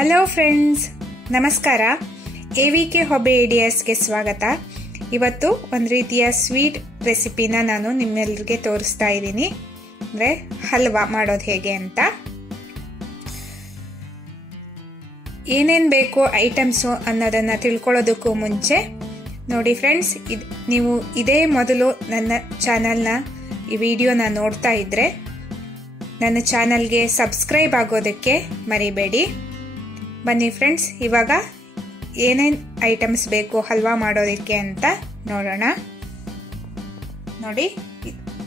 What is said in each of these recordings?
Hello friends, ನಮಸ್ಕಾರ. AVK hobby ಐಡಿಯಾಸ್ಗೆ ಸ್ವಾಗತ. ಇವತ್ತು ಒಂದು ರೀತಿಯ ಸ್ವೀಟ್ ರೆಸಿಪಿನ ನಾನು ನಿಮ್ಮೆಲ್ಲರಿಗೆ ತೋರಿಸ್ತಾ ಇದ್ದೀನಿ. ಅಂದರೆ ಹಲ್ವಾ ಮಾಡೋದು ಹೇಗೆ ಅಂತ. ಏನೇನು ಬೇಕು ಐಟಮ್ಸು ಅನ್ನೋದನ್ನು ತಿಳ್ಕೊಳ್ಳೋದಕ್ಕೂ ಮುಂಚೆ ನೋಡಿ ಫ್ರೆಂಡ್ಸ್, ನೀವು ಇದೇ ಮೊದಲು ನನ್ನ ಚಾನಲ್ನ ಈ ವಿಡಿಯೋನ ನೋಡ್ತಾ ಇದ್ರೆ ನನ್ನ ಚಾನಲ್ಗೆ ಸಬ್ಸ್ಕ್ರೈಬ್ ಆಗೋದಕ್ಕೆ ಮರಿಬೇಡಿ. ಬನ್ನಿ ಫ್ರೆಂಡ್ಸ್, ಇವಾಗ ಏನೇನು ಐಟಮ್ಸ್ ಬೇಕು ಹಲ್ವಾ ಮಾಡೋದಕ್ಕೆ ಅಂತ ನೋಡೋಣ. ನೋಡಿ,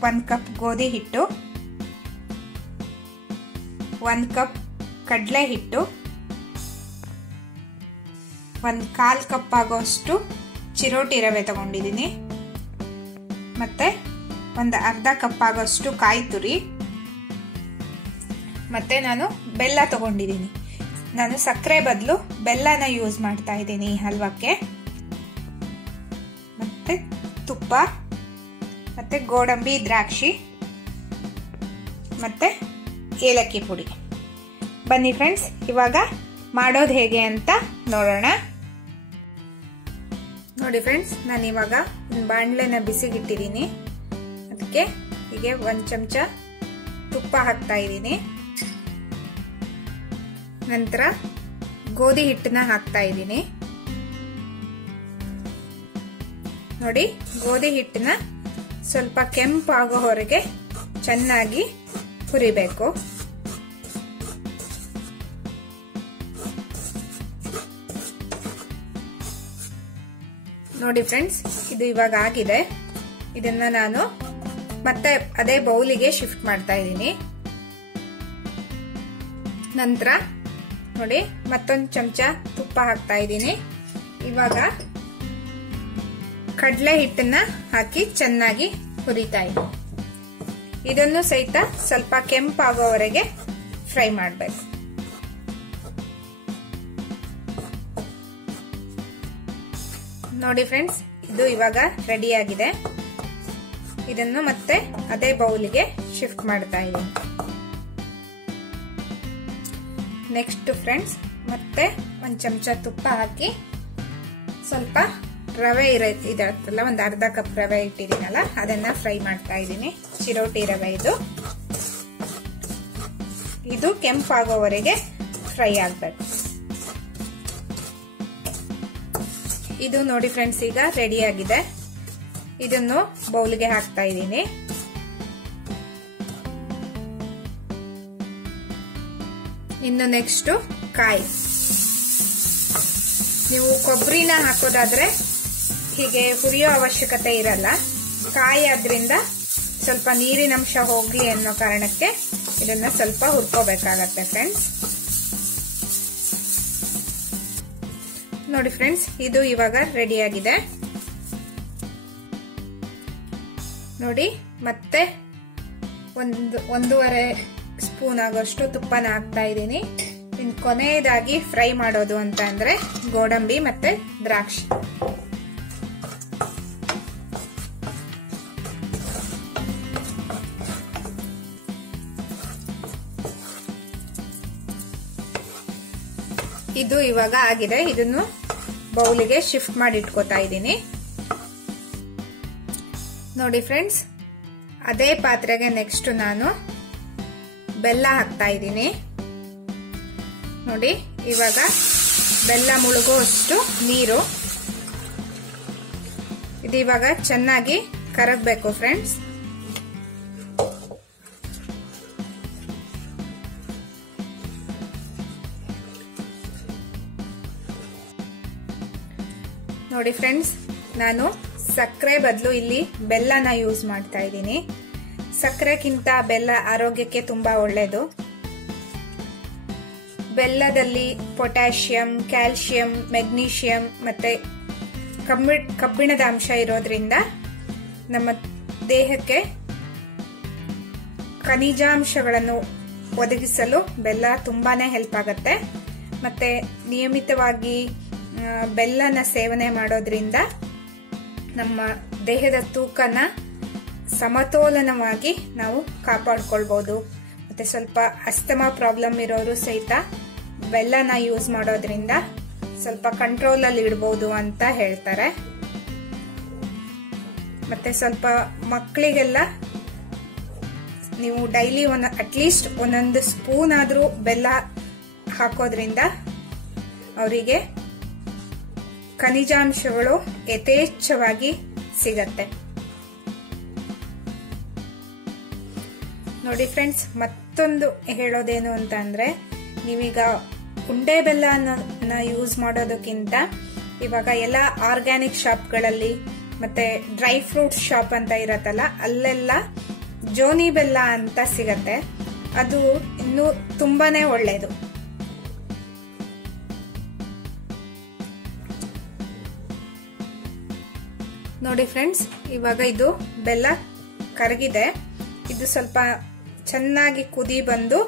1 ಕಪ್ ಗೋಧಿ ಹಿಟ್ಟು, 1 ಕಪ್ ಕಡಲೆ ಹಿಟ್ಟು, 1/4 ಕಪ್ ಆಗೋಷ್ಟು ಚಿರೋಟಿ ರವೆ ತಗೊಂಡಿದ್ದೀನಿ, ಮತ್ತೆ ಒಂದು ಅರ್ಧ ಕಪ್ ಆಗೋಷ್ಟು ಕಾಯಿ ತುರಿ, ಮತ್ತೆ ನಾನು ಬೆಲ್ಲ ತಗೊಂಡಿದ್ದೀನಿ. ನಾನು ಸಕ್ಕರೆ ಬದಲು ಬೆಲ್ಲನ ಯೂಸ್ ಮಾಡ್ತಾ ಇದ್ದೀನಿ ಈ ಹಲ್ವಕ್ಕೆ. ಮತ್ತೆ ತುಪ್ಪ, ಮತ್ತೆ ಗೋಡಂಬಿ, ದ್ರಾಕ್ಷಿ, ಮತ್ತೆ ಏಲಕ್ಕಿ ಪುಡಿ. ಬನ್ನಿ ಫ್ರೆಂಡ್ಸ್, ಇವಾಗ ಮಾಡೋದು ಹೇಗೆ ಅಂತ ನೋಡೋಣ. ನೋಡಿ ಫ್ರೆಂಡ್ಸ್, ನಾನು ಇವಾಗ ಒಂದು ಬಾಣಲೆನ ಬಿಸಿಗಿಟ್ಟಿದ್ದೀನಿ. ಅದಕ್ಕೆ ಹೀಗೆ 1 ಚಮಚ ತುಪ್ಪ ಹಾಕ್ತಾ ಇದ್ದೀನಿ. ನಂತರ ಗೋಧಿ ಹಿಟ್ಟನ್ನ ಹಾಕ್ತಾ ಇದ್ದೀನಿ. ನೋಡಿ, ಗೋಧಿ ಹಿಟ್ಟನ್ನ ಸ್ವಲ್ಪ ಕೆಂಪಾಗೋವರೆಗೆ ಚೆನ್ನಾಗಿ ಹುರಿಬೇಕು. ನೋಡಿ ಫ್ರೆಂಡ್ಸ್, ಇದು ಇವಾಗ ಆಗಿದೆ. ಇದನ್ನ ನಾನು ಮತ್ತೆ ಅದೇ ಬೌಲಿಗೆ ಶಿಫ್ಟ್ ಮಾಡ್ತಾ ಇದ್ದೀನಿ. ನಂತರ ನೋಡಿ, ಮತ್ತೊಂದು ಚಮಚ ತುಪ್ಪ ಹಾಕ್ತಾ ಇದ್ದೀನಿ. ಇವಾಗ ಕಡಲೆ ಹಿಟ್ಟನ್ನ ಹಾಕಿ ಚೆನ್ನಾಗಿ ಹುರಿತಾ ಇದ್ದೀನಿ. ಇದನ್ನು ಸಹಿತ ಸ್ವಲ್ಪ ಕೆಂಪಾಗೋವರೆಗೆ ಫ್ರೈ ಮಾಡಬೇಕು. ನೋಡಿ ಫ್ರೆಂಡ್ಸ್, ಇದು ಇವಾಗ ರೆಡಿ ಆಗಿದೆ. ಇದನ್ನು ಮತ್ತೆ ಅದೇ ಬೌಲಿಗೆ ಶಿಫ್ಟ್ ಮಾಡ್ತಾ ಇದ್ದೀನಿ. ನೆಕ್ಸ್ಟ್ ಫ್ರೆಂಡ್ಸ್, ಮತ್ತೆ 1 ಚಮಚ ತುಪ್ಪ ಹಾಕಿ ಸ್ವಲ್ಪ ರವೆ ಇರತ್ತಲ್ಲ, ಒಂದು ಅರ್ಧ ಕಪ್ ರವೆ ಇಟ್ಟಿದ್ದೀನಲ್ಲ, ಅದನ್ನ ಫ್ರೈ ಮಾಡ್ತಾ ಇದ್ದೀನಿ. ಚಿರೋಟಿ ರವೆ ಇದು ಕೆಂಪಾಗೋವರೆಗೆ ಫ್ರೈ ಆಗ್ಬೇಕು. ಇದು ನೋಡಿ ಫ್ರೆಂಡ್ಸ್, ಈಗ ರೆಡಿ ಆಗಿದೆ. ಇದನ್ನು ಬೌಲ್ಗೆ ಹಾಕ್ತಾ ಇದ್ದೀನಿ. ಇನ್ನು ನೆಕ್ಸ್ಟ್ ಕಾಯಿ. ನೀವು ಕೊಬ್ಬರಿನ ಹಾಕೋದಾದ್ರೆ ಹೀಗೆ ಹುರಿಯೋ ಅವಶ್ಯಕತೆ ಇರಲ್ಲ. ಕಾಯಿ ಆದ್ರಿಂದ ಸ್ವಲ್ಪ ನೀರಿನಂಶ ಹೋಗ್ಲಿ ಅನ್ನೋ ಕಾರಣಕ್ಕೆ ಇದನ್ನ ಸ್ವಲ್ಪ ಹುರ್ಕೋಬೇಕಾಗತ್ತೆ ಫ್ರೆಂಡ್ಸ್. ನೋಡಿ ಫ್ರೆಂಡ್ಸ್, ಇದು ಇವಾಗ ರೆಡಿ ಆಗಿದೆ. ನೋಡಿ, ಮತ್ತೆ 1.5 ಸ್ಪೂನ್ ಆಗೋಷ್ಟು ತುಪ್ಪನ ಹಾಕ್ತಾ ಇದ್ದೀನಿ. ಇನ್ನು ಕೊನೆಯದಾಗಿ ಫ್ರೈ ಮಾಡೋದು ಅಂತ ಅಂದ್ರೆ ಗೋಡಂಬಿ ಮತ್ತೆ ದ್ರಾಕ್ಷಿ. ಇದು ಇವಾಗ ಆಗಿದೆ. ಇದನ್ನು ಬೌಲಿಗೆ ಶಿಫ್ಟ್ ಮಾಡಿ ಇಟ್ಕೋತಾ ಇದ್ದೀನಿ. ನೋಡಿ ಫ್ರೆಂಡ್ಸ್, ಅದೇ ಪಾತ್ರೆಗೆ ನೆಕ್ಸ್ಟ್ ನಾನು ಬೆಲ್ಲ ಹಾಕ್ತಾ ಇದ್ದೀನಿ. ನೋಡಿ, ಇವಾಗ ಬೆಲ್ಲ ಮುಳುಗುವಷ್ಟು ನೀರು. ಇದು ಇವಾಗ ಚೆನ್ನಾಗಿ ಕರಗಬೇಕು ಫ್ರೆಂಡ್ಸ್. ನೋಡಿ ಫ್ರೆಂಡ್ಸ್, ನಾನು ಸಕ್ಕರೆ ಬದಲು ಇಲ್ಲಿ ಬೆಲ್ಲನ ಯೂಸ್ ಮಾಡ್ತಾ ಇದ್ದೀನಿ. ಸಕ್ಕರೆಗಿಂತ ಬೆಲ್ಲ ಆರೋಗ್ಯಕ್ಕೆ ತುಂಬಾ ಒಳ್ಳೆಯದು. ಬೆಲ್ಲದಲ್ಲಿ ಪೊಟ್ಯಾಷಿಯಂ, ಕ್ಯಾಲ್ಸಿಯಂ, ಮೆಗ್ನೀಷಿಯಂ ಮತ್ತೆ ಕಬ್ಬಿಣದ ಅಂಶ ಇರೋದ್ರಿಂದ ನಮ್ಮ ದೇಹಕ್ಕೆ ಖನಿಜಾಂಶಗಳನ್ನು ಒದಗಿಸಲು ಬೆಲ್ಲ ತುಂಬಾನೇ ಹೆಲ್ಪ್ ಆಗುತ್ತೆ. ಮತ್ತೆ ನಿಯಮಿತವಾಗಿ ಬೆಲ್ಲನ ಸೇವನೆ ಮಾಡೋದ್ರಿಂದ ನಮ್ಮ ದೇಹದ ತೂಕನ ಸಮತೋಲನವಾಗಿ ನಾವು ಕಾಪಾಡಿಕೊಳ್ಳಬಹುದು. ಮತ್ತೆ ಸ್ವಲ್ಪ ಅಸ್ತಮಾ ಪ್ರಾಬ್ಲಮ್ ಇರೋರು ಸಹಿತ ಬೆಲ್ಲನ ಯೂಸ್ ಮಾಡೋದ್ರಿಂದ ಸ್ವಲ್ಪ ಕಂಟ್ರೋಲ್ ಅಲ್ಲಿ ಇಡಬಹುದು ಅಂತ ಹೇಳ್ತಾರೆ. ಮತ್ತೆ ಸ್ವಲ್ಪ ಮಕ್ಕಳಿಗೆಲ್ಲ ನೀವು ಡೈಲಿ ಅಟ್ಲೀಸ್ಟ್ ಒಂದೊಂದು ಸ್ಪೂನ್ ಆದ್ರೂ ಬೆಲ್ಲ ಹಾಕೋದ್ರಿಂದ ಅವರಿಗೆ ಖನಿಜಾಂಶಗಳು ಯಥೇಚ್ಛವಾಗಿ ಸಿಗತ್ತೆ. ನೋಡಿ ಫ್ರೆಂಡ್ಸ್, ಮತ್ತೊಂದು ಹೇಳೋದೇನು ಅಂತ ಅಂದ್ರೆ, ನೀವೀಗ ಉಂಡೆ ಬೆಲ್ಲನ ಯೂಸ್ ಮಾಡೋದಕ್ಕಿಂತ ಇವಾಗ ಎಲ್ಲ ಆರ್ಗ್ಯಾನಿಕ್ ಶಾಪ್ಗಳಲ್ಲಿ ಮತ್ತೆ ಡ್ರೈ ಫ್ರೂಟ್ ಶಾಪ್ ಅಂತ ಇರತ್ತಲ್ಲ, ಅಲ್ಲೆಲ್ಲ ಜೋನಿ ಬೆಲ್ಲ ಅಂತ ಸಿಗತ್ತೆ. ಅದು ಇನ್ನು ತುಂಬಾನೇ ಒಳ್ಳೇದು. ನೋಡಿ ಫ್ರೆಂಡ್ಸ್, ಇವಾಗ ಇದು ಬೆಲ್ಲ ಕರಗಿದೆ. ಇದು ಸ್ವಲ್ಪ ಚೆನ್ನಾಗಿ ಕುದಿ ಬಂದು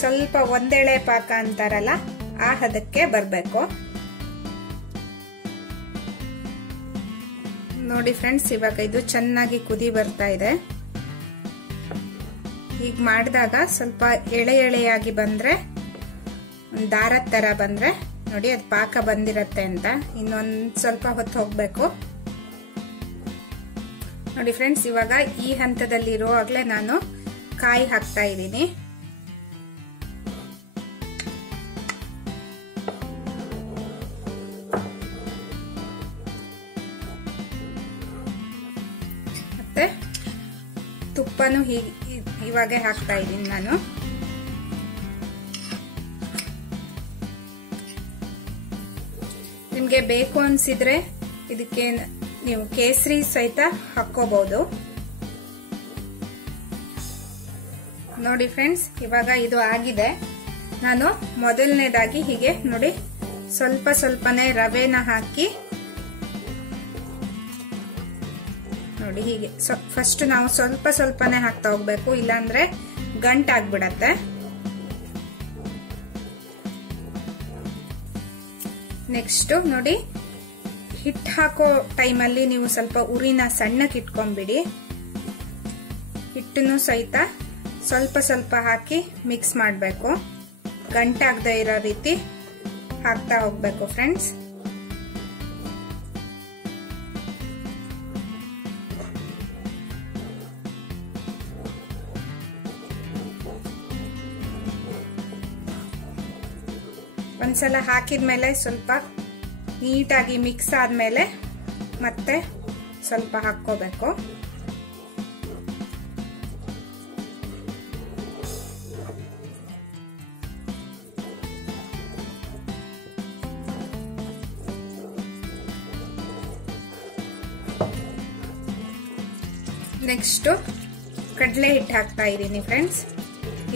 ಸ್ವಲ್ಪ ಒಂದೆಳೆ ಪಾಕ ಅಂತಾರಲ್ಲ, ಆ ಹದಕ್ಕೆ ಬರ್ಬೇಕು. ನೋಡಿ ಫ್ರೆಂಡ್ಸ್, ಇವಾಗ ಇದು ಚೆನ್ನಾಗಿ ಕುದಿ ಬರ್ತಾ ಇದೆ. ಹೀಗ್ ಮಾಡಿದಾಗ ಸ್ವಲ್ಪ ಎಳೆ ಎಳೆಯಾಗಿ ಬಂದ್ರೆ, ಒಂದು ದಾರದ ತರ ಬಂದ್ರೆ ನೋಡಿ ಅದು ಪಾಕ ಬಂದಿರತ್ತೆ ಅಂತ. ಇನ್ನೊಂದ್ ಸ್ವಲ್ಪ ಹೊತ್ತು ಹೋಗ್ಬೇಕು. ನೋಡಿ ಫ್ರೆಂಡ್ಸ್, ಇವಾಗ ಈ ಹಂತದಲ್ಲಿ ಇರುವಾಗಲೇ ನಾನು ಕಾಯಿ ಹಾಕ್ತಾ ಇದ್ದೀನಿ. ಮತ್ತೆ ತುಪ್ಪನೂ ಇವಾಗ ಹಾಕ್ತಾ ಇದ್ದೀನಿ ನಾನು. ನಿಮ್ಗೆ ಬೇಕು ಅನ್ಸಿದ್ರೆ ಇದಕ್ಕೆ ನೀವು ಕೇಸರಿ ಸಹಿತ ಹಾಕೋಬಹುದು. ನೋಡಿ ಫ್ರೆಂಡ್ಸ್, ಇವಾಗ ಇದು ಆಗಿದೆ. ನಾನು ಮೊದಲನೇದಾಗಿ ಹೀಗೆ ನೋಡಿ ಸ್ವಲ್ಪ ಸ್ವಲ್ಪನೇ ರವೆನ ಹಾಕಿ ನೋಡಿ ಹೀಗೆ ಫಸ್ಟ್ ನಾವು ಸ್ವಲ್ಪ ಸ್ವಲ್ಪನೇ ಹಾಕ್ತಾ ಹೋಗ್ಬೇಕು, ಇಲ್ಲಾಂದ್ರೆ ಗಂಟಾಗ್ಬಿಡತ್ತೆ. ನೆಕ್ಸ್ಟ್ ನೋಡಿ, ಹಿಟ್ಟು ಹಾಕೋ ಟೈಮಲ್ಲಿ ನೀವು ಸ್ವಲ್ಪ ಉರಿನ ಸಣ್ಣಕ್ಕೆ ಇಟ್ಕೊಂಡ್ಬಿಡಿ. ಹಿಟ್ಟನ್ನು ಸಹಿತ ಸ್ವಲ್ಪ ಸ್ವಲ್ಪ ಹಾಕಿ ಮಿಕ್ಸ್ ಮಾಡಬೇಕು. ಗಂಟಾಗದೆ ಇರೋ ರೀತಿ ಹಾಕ್ತಾ ಹೋಗ್ಬೇಕು ಫ್ರೆಂಡ್ಸ್. ಒಂದ್ಸಲ ಹಾಕಿದ್ಮೇಲೆ ಸ್ವಲ್ಪ ನೀಟಾಗಿ ಮಿಕ್ಸ್ ಆದ್ಮೇಲೆ ಮತ್ತೆ ಸ್ವಲ್ಪ ಹಾಕೋಬೇಕು. ನೆಕ್ಸ್ಟ್ ಕಡಲೆ ಹಿಟ್ಟು ಹಾಕ್ತಾ ಇದ್ದೀನಿ ಫ್ರೆಂಡ್ಸ್.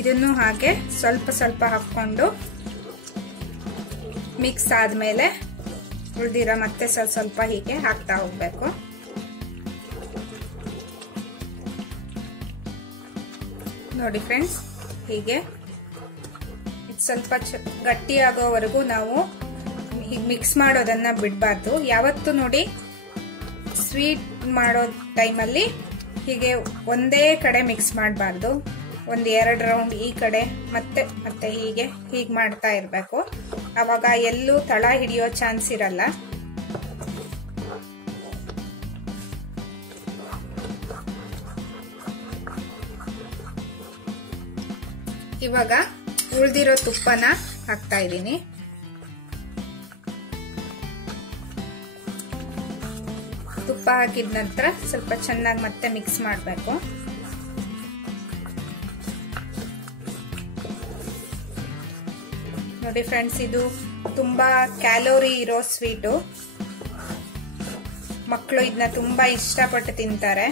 ಇದನ್ನು ಹಾಗೆ ಸ್ವಲ್ಪ ಸ್ವಲ್ಪ ಹಾಕೊಂಡು ಮಿಕ್ಸ್ ಆದ್ಮೇಲೆ ಉಳಿದಿರೋ ಮತ್ತೆ ಸ್ವಲ್ಪ ಸ್ವಲ್ಪ ಹೀಗೆ ಹಾಕ್ತಾ ಹೋಗ್ಬೇಕು. ನೋಡಿ ಫ್ರೆಂಡ್ಸ್, ಹೀಗೆ ಇದು ಸ್ವಲ್ಪ ಗಟ್ಟಿ ಆಗೋವರೆಗೂ ನಾವು ಹೀಗೆ ಮಿಕ್ಸ್ ಮಾಡೋದನ್ನ ಬಿಡಬಾರ್ದು. ಯಾವತ್ತು ನೋಡಿ ಸ್ವೀಟ್ ಮಾಡೋ ಟೈಮಲ್ಲಿ ಹೀಗೆ ಒಂದೇ ಕಡೆ ಮಿಕ್ಸ್ ಮಾಡಬಾರ್ದು. ಒಂದು 2 ರೌಂಡ್ ಈ ಕಡೆ ಮತ್ತೆ ಮತ್ತೆ ಹೀಗೆ ಮಾಡ್ತಾ ಇರಬೇಕು. ಅವಾಗ ಎಲ್ಲೂ ತಳ ಹಿಡಿಯೋ ಚಾನ್ಸ್ ಇರಲ್ಲ. ಇವಾಗ ಉಳಿದಿರೋ ತುಪ್ಪನ ಹಾಕ್ತಾ ಇದ್ದೀನಿ. ತುಪ್ಪ ಹಾಕಿದ ನಂತರ ಸ್ವಲ್ಪ ಚೆನ್ನಾಗಿ ಮತ್ತೆ ಮಿಕ್ಸ್ ಮಾಡಬೇಕು. ನೋಡಿ ಫ್ರೆಂಡ್ಸ್, ಇದು ತುಂಬಾ ಕ್ಯಾಲೋರಿ ಇರೋ ಸ್ವೀಟು. ಮಕ್ಕಳು ಇದನ್ನ ತುಂಬಾ ಇಷ್ಟಪಟ್ಟು ತಿಂತಾರೆ.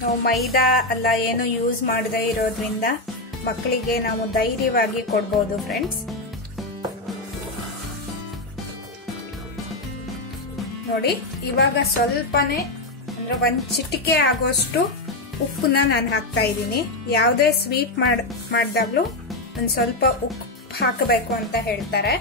ನಾವು ಮೈದಾ ಅಲ್ಲ ಏನು ಯೂಸ್ ಮಾಡದೇ ಇರೋದ್ರಿಂದ ಮಕ್ಕಳಿಗೆ ನಾವು ಧೈರ್ಯವಾಗಿ ಕೊಡ್ಬೋದು ಫ್ರೆಂಡ್ಸ್. ನೋಡಿ, ಇವಾಗ ಸ್ವಲ್ಪನೇ ಅಂದ್ರೆ 1 ಚಿಟಿಕೆ ಆಗೋಷ್ಟು ಉಪ್ಪನ್ನ ನಾನು ಹಾಕ್ತಾ ಇದ್ದೀನಿ. ಯಾವುದೇ ಸ್ವೀಟ್ ಮಾಡಿದಾಗ್ಲೂ ಒಂದ್ ಸ್ವಲ್ಪ ಉಪ್ಪು ಹಾಕಬೇಕು ಅಂತ ಹೇಳ್ತಾರೆ.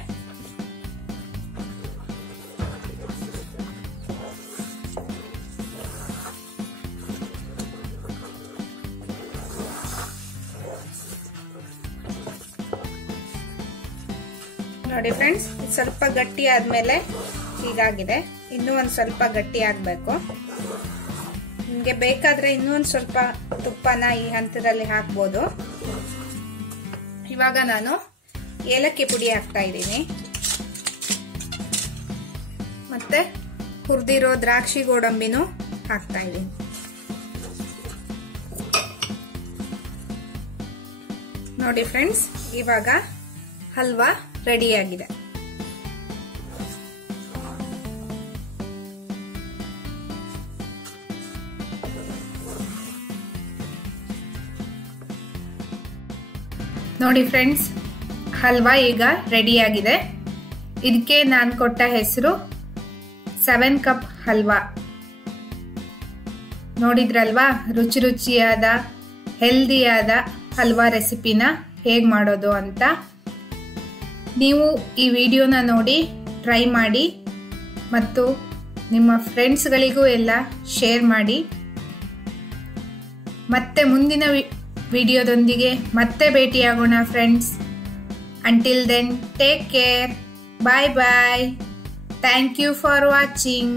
ನೋಡಿ ಫ್ರೆಂಡ್ಸ್, ಸ್ವಲ್ಪ ಗಟ್ಟಿ ಆದ್ಮೇಲೆ ಹೀಗಾಗಿದೆ. ಇನ್ನೂ ಒಂದು ಸ್ವಲ್ಪ ಗಟ್ಟಿ ಆಗಬೇಕು. ನಿಮಗೆ ಬೇಕಾದ್ರೆ ಇನ್ನೂ ಒಂದು ಸ್ವಲ್ಪ ತುಪ್ಪನ ಈ ಹಂತದಲ್ಲಿ ಹಾಕ್ಬೋದು. ಇವಾಗ ನಾನು ಏಲಕ್ಕಿ ಪುಡಿ ಹಾಕ್ತಾ ಇದ್ದೀನಿ. ಮತ್ತೆ ಹುರಿದಿರೋ ದ್ರಾಕ್ಷಿ ಗೋಡಂಬಿನೂ ಹಾಕ್ತಾ ಇದ್ದೀನಿ. ನೋಡಿ ಫ್ರೆಂಡ್ಸ್, ಇವಾಗ ಹಲ್ವಾ ರೆಡಿಯಾಗಿದೆ. ನೋಡಿ ಫ್ರೆಂಡ್ಸ್, ಹಲ್ವಾ ಈಗ ರೆಡಿಯಾಗಿದೆ. ಇದಕ್ಕೆ ನಾನು ಕೊಟ್ಟ ಹೆಸರು 7 ಕಪ್ ಹಲ್ವಾ. ನೋಡಿದ್ರಲ್ವಾ ರುಚಿ ರುಚಿಯಾದ ಹೆಲ್ದಿಯಾದ ಹಲ್ವಾ ರೆಸಿಪಿನ ಹೇಗೆ ಮಾಡೋದು ಅಂತ. ನೀವು ಈ ವಿಡಿಯೋನ ನೋಡಿ ಟ್ರೈ ಮಾಡಿ ಮತ್ತು ನಿಮ್ಮ ಫ್ರೆಂಡ್ಸ್ಗಳಿಗೂ ಎಲ್ಲ ಶೇರ್ ಮಾಡಿ. ಮತ್ತೆ ಮುಂದಿನ ವಿಡಿಯೋದೊಂದಿಗೆ ಮತ್ತೆ ಭೇಟಿಯಾಗೋಣ friends. Until then, take care. Bye bye. Thank you for watching.